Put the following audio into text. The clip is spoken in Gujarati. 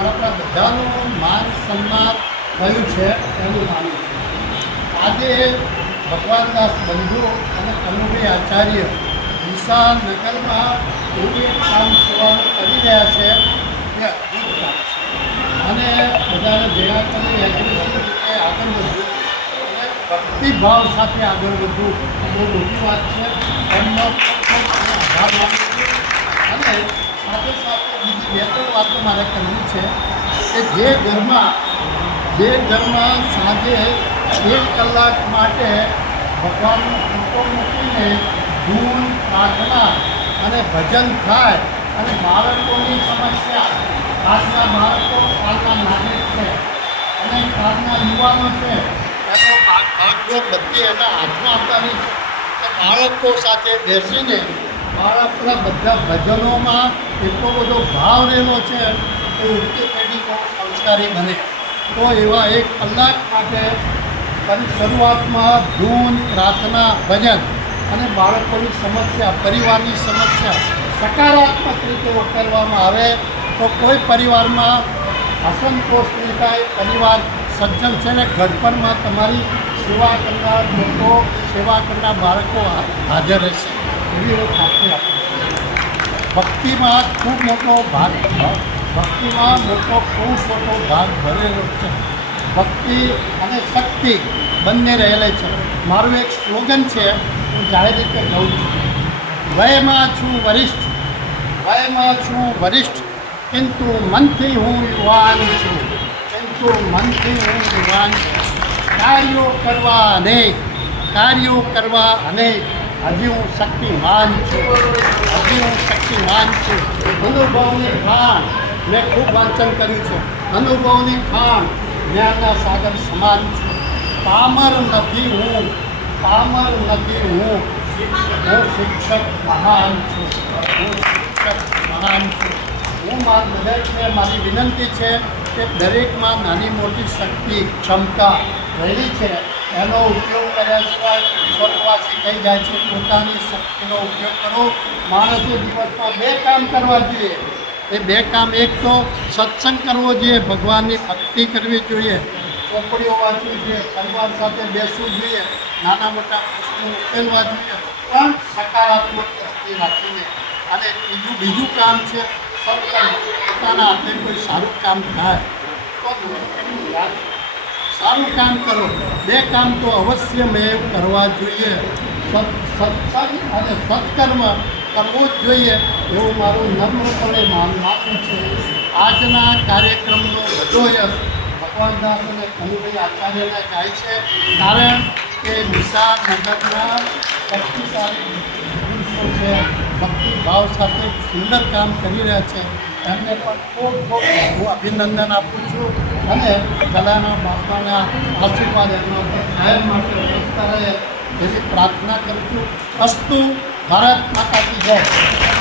પણ આપણા બધાનું માન સન્માન થયું છે એવું માનું છે. આજે ભગવાનદાસ બંધુ અને અનુભવી આચાર્ય વિશાળ નગરમાં એવું કામ સેવાનું કરી રહ્યા છે. તે અદ્ભુત છે. અને બધાને ભેગા કરી રીતે આગળ વધવું. અને ભક્તિભાવ સાથે આગળ વધવું. બહુ મોટી વાત છે. એમનો ખૂબ ખૂબ આભાર માનું છું અને સાથે સાથે બીજી બે ત્રણ વાતો મારે કરવી છે કે જે ઘરમાં જે ઘરમાં સાંજે એક કલાક માટે ભગવાનનો ફોટો મૂકીને ધૂન, પ્રાર્થના અને ભજન થાય, અને બાળકોની સમસ્યા આજના બાળકો કાલના નાગરિક છે અને કાલના યુવાનો છે, એનો ભાગ બધી એના હાથમાં આપવાની છે બાળકો સાથે બેસીને બાળકના બધા ભજનોમાં એટલો બધો ભાવ રહેલો છે ઉઠતી પેઢી બહુ સંસ્કારી બને. તો એવા એક કલાક માટે શરૂઆતમાં ધૂન પ્રાર્થના ભજન અને બાળકોની સમસ્યા, પરિવારની સમસ્યા સકારાત્મક રીતે ઉકેલવામાં આવે તો કોઈ પરિવારમાં અસંતોષ નહીં થાય. પરિવાર સજ્જન છે ને ઘડપણમાં તમારી સેવા કરનાર લોકો, સેવા કરનાર બાળકો હાજર રહેશે. એવી હું ખાતરી આપું ભક્તિમાં ખૂબ મોટો ભાગ ભક્તિમાં મોટો ખૂબ મોટો ભાગ ભરેલો છે. ભક્તિ અને શક્તિ બંને રહેલી છે. મારું એક સ્લોગન છે, હું જાહેર રીતે કહું છું. વયમાં છું વરિષ્ઠ. વયમાં છું વરિષ્ઠ. કિંતુ મનથી હું યુવાન છું. કિંતુ મનથી હું યુવાન કાર્યો કરવા અનેક. કાર્યો કરવા અનેક. હજી હું શક્તિમાન છું. હજી હું શક્તિમાન છું. અનુભવની મેં ખૂબ વાંચન કર્યું છે. અનુભવની ખાણ જ્ઞાનના સાગર સમાન છે. પામર નથી હું, પામર નથી હું. હું શિક્ષક મહાન છું. હું શિક્ષક મહાન છું. હું માર દરેકને મારી વિનંતી છે કે દરેકમાં નાની મોટી શક્તિ, ક્ષમતા રહેલી છે. એનો ઉપયોગ કર્યા સિવાય સ્વર્ગવાસી થઈ જાય છે. પોતાની શક્તિનો ઉપયોગ કરો. માણસે દિવસમાં બે કામ કરવા જોઈએ. એ બે કામ એક તો સત્સંગ કરવો જોઈએ, ભગવાનની ભક્તિ કરવી જોઈએ ચોપડીઓ વાંચવી જોઈએ, પરિવાર સાથે બેસવું જોઈએ, નાના મોટા પ્રશ્નો ઉકેલવા જોઈએ, પણ સકારાત્મક દ્રષ્ટિ રાખીને. અને બીજું બીજું કામ છે, સત્સંગ. પોતાના હાથે કોઈ સારું કામ થાય તો સારું કામ કરો. બે કામ તો અવશ્ય મેં કરવા જોઈએ. સત, સત્સંગ અને સત્કર્મ કરવો જ જોઈએ એવું મારું નમ્રપણે માન છું. આજના કાર્યક્રમનો બધો યશ ભગવાનદાસ અને કનુભાઈ આચાર્યને જાય છે. કારણ કે વિશાળ નગરના શક્તિશાળી પુરુષો છે, ભક્તિભાવ સાથે સુંદર કામ કરી રહ્યા છે. એમને પણ ખૂબ ખૂબ હું અભિનંદન આપું છું અને કલાના બાપાના આશીર્વાદ એમના માટે વ્યવસ્થા રહે એવી પ્રાર્થના કરું છું. અસ્તુ ભારત માતા કી જય.